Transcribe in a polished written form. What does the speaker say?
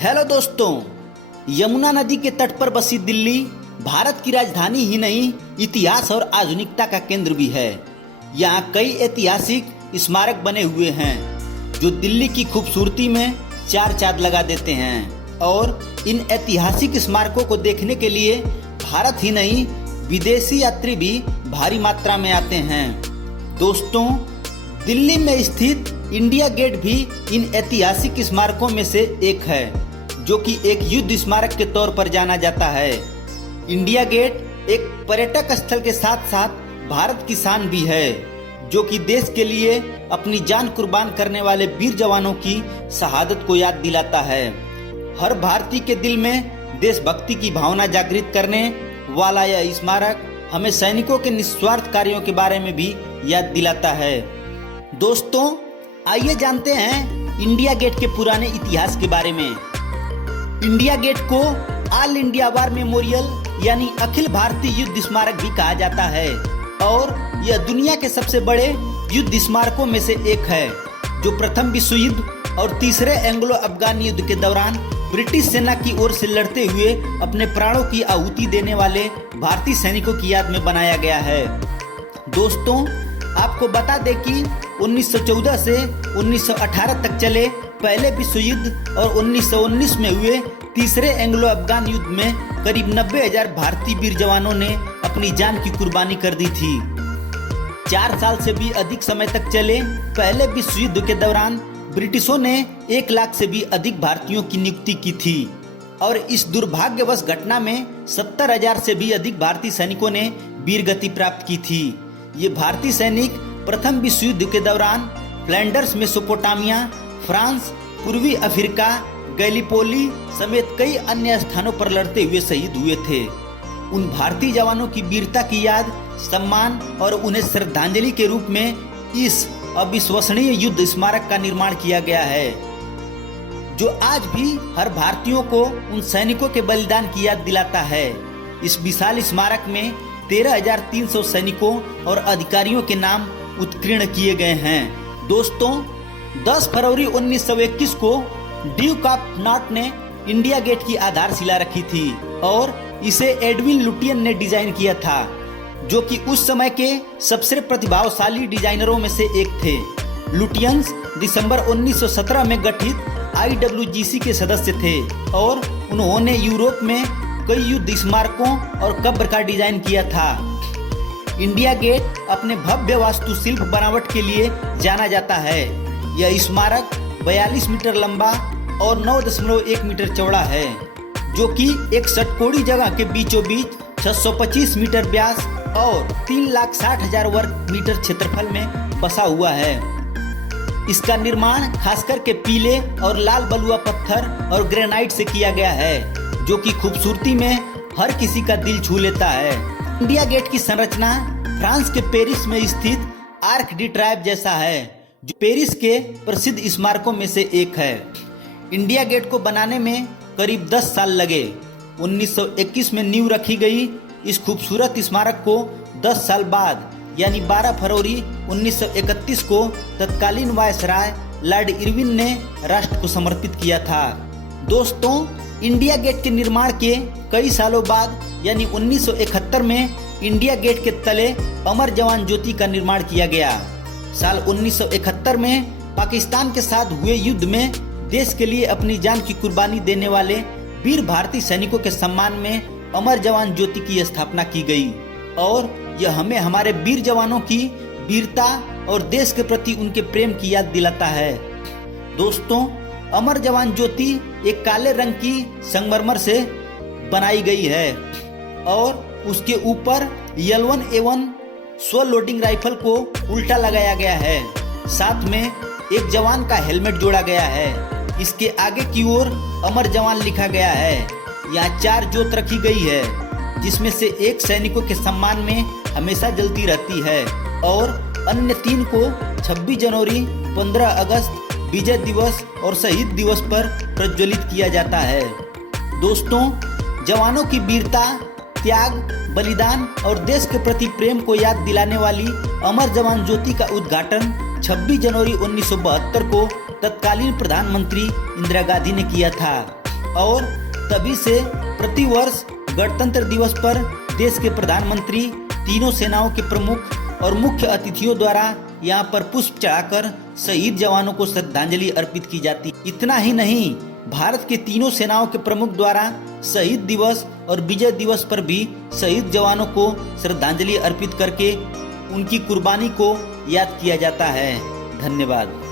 Hello दोस्तों, यमुना नदी के तट पर बसी दिल्ली भारत की राजधानी ही नहीं, इतिहास और आधुनिकता का केंद्र भी है। यहाँ कई ऐतिहासिक स्मारक बने हुए हैं जो दिल्ली की खूबसूरती में चार चांद लगा देते हैं। और इन ऐतिहासिक स्मारकों को देखने के लिए भारत ही नहीं, विदेशी यात्री भी भारी मात्रा में आते हैं। दोस्तों, दिल्ली में स्थित इंडिया गेट भी इन ऐतिहासिक स्मारकों में से एक है, जो कि एक युद्ध स्मारक के तौर पर जाना जाता है। इंडिया गेट एक पर्यटक स्थल के साथ साथ भारत की शान भी है, जो कि देश के लिए अपनी जान कुर्बान करने वाले वीर जवानों की शहादत को याद दिलाता है। हर भारतीय के दिल में देशभक्ति की भावना जागृत करने वाला यह स्मारक हमें सैनिकों के निस्वार्थ कार्यों के बारे में भी याद दिलाता है। दोस्तों, आइए जानते हैं इंडिया गेट के पुराने इतिहास के बारे में। इंडिया गेट को ऑल इंडिया वार मेमोरियल यानी अखिल भारतीय युद्ध स्मारक भी कहा जाता है और यह दुनिया के सबसे बड़े युद्ध स्मारकों में से एक है, जो प्रथम विश्व युद्ध और तीसरे एंग्लो अफगान युद्ध के दौरान ब्रिटिश सेना की ओर से लड़ते हुए अपने प्राणों की आहुति देने वाले भारतीय सैनिकों की याद में बनाया गया है। दोस्तों, आपको बता दें कि 1914 से 1918 तक चले पहले विश्व युद्ध और 1919 में हुए तीसरे एंग्लो अफगान युद्ध में करीब 90,000 भारतीय वीर जवानों ने अपनी जान की कुर्बानी कर दी थी। 4 साल से भी अधिक समय तक चले पहले विश्व युद्ध के दौरान ब्रिटिशों ने 1 लाख से भी अधिक भारतीयों की नियुक्ति की थी और इस दुर्भाग्यवश घटना में 70,000 से भी अधिक भारतीय सैनिकों ने वीरगति प्राप्त की थी। ये भारतीय सैनिक प्रथम विश्व युद्ध के दौरान फ्लैंडर्स, मेसोपोटामिया, फ्रांस, पूर्वी अफ्रीका, गैलीपोली समेत कई अन्य स्थानों पर लड़ते हुए शहीद हुए थे। उन भारतीय जवानों की वीरता की याद, सम्मान और उन्हें श्रद्धांजलि के रूप में इस अविश्वसनीय युद्ध स्मारक का निर्माण किया गया है, जो आज भी हर भारतीयों को उन सैनिकों के बलिदान की याद दिलाता है। इस विशाल स्मारक में 13,300 सैनिकों और अधिकारियों के नाम उत्कीर्ण किए गए हैं। दोस्तों, 10 फरवरी 1921 को ड्यूक ऑफ नॉट ने इंडिया गेट की आधारशिला रखी थी और इसे एडविन लुटियन ने डिजाइन किया था, जो कि उस समय के सबसे प्रतिभाशाली डिजाइनरों में से एक थे। लुटियंस दिसंबर 1917 में गठित IWGC के सदस्य थे और उन्होंने यूरोप में कई युद्ध स्मारकों और कब्र का डिजाइन किया था। इंडिया गेट अपने भव्य वास्तुशिल्प बनावट के लिए जाना जाता है। यह स्मारक 42 मीटर लंबा और 9.1 मीटर चौड़ा है, जो कि एक षटकोणी जगह के बीचों बीच 625 मीटर व्यास और 3,60,000 वर्ग मीटर क्षेत्रफल में बसा हुआ है। इसका निर्माण खासकर के पीले और लाल बलुआ पत्थर और ग्रेनाइट से किया गया है, जो कि खूबसूरती में हर किसी का दिल छू लेता है। इंडिया गेट की संरचना फ्रांस के पेरिस में स्थित आर्क डी ट्रायम्फ जैसा है, जो पेरिस के प्रसिद्ध स्मारकों में से एक है। इंडिया गेट को बनाने में करीब 10 साल लगे। 1921 में नींव रखी गई इस खूबसूरत स्मारक को 10 साल बाद यानी 12 फरवरी 1931 को तत्कालीन वायसराय लॉर्ड इरविन ने राष्ट्र को समर्पित किया था। दोस्तों, इंडिया गेट के निर्माण के कई सालों बाद यानी 1971 में इंडिया गेट के तले अमर जवान ज्योति का निर्माण किया गया। साल 1971 में पाकिस्तान के साथ हुए युद्ध में देश के लिए अपनी जान की कुर्बानी देने वाले वीर भारतीय सैनिकों के सम्मान में अमर जवान ज्योति की स्थापना की गई और यह हमें हमारे वीर जवानों की वीरता और देश के प्रति उनके प्रेम की याद दिलाता है। दोस्तों, अमर जवान ज्योति एक काले रंग की संगमरमर से बनाई गई है और उसके ऊपर L1A1 स्व लोडिंग राइफल को उल्टा लगाया गया है। साथ में एक जवान का हेलमेट जोड़ा गया है। इसके आगे की ओर अमर जवान लिखा गया है। यहाँ 4 ज्योत रखी गई है, जिसमें से एक सैनिकों के सम्मान में हमेशा जलती रहती है और अन्य 3 को 26 जनवरी, 15 अगस्त, विजय दिवस और शहीद दिवस पर प्रज्वलित किया जाता है। दोस्तों, जवानों की वीरता, त्याग, बलिदान और देश के प्रति प्रेम को याद दिलाने वाली अमर जवान ज्योति का उद्घाटन 26 जनवरी 1972 को तत्कालीन प्रधानमंत्री इंदिरा गांधी ने किया था। और तभी से प्रतिवर्ष गणतंत्र दिवस पर देश के प्रधानमंत्री, तीनों सेनाओं के प्रमुख और मुख्य अतिथियों द्वारा यहाँ पर पुष्प चढ़ाकर शहीद जवानों को श्रद्धांजलि अर्पित की जाती। इतना ही नहीं, भारत के तीनों सेनाओं के प्रमुख द्वारा शहीद दिवस और विजय दिवस पर भी शहीद जवानों को श्रद्धांजलि अर्पित करके उनकी कुर्बानी को याद किया जाता है। धन्यवाद।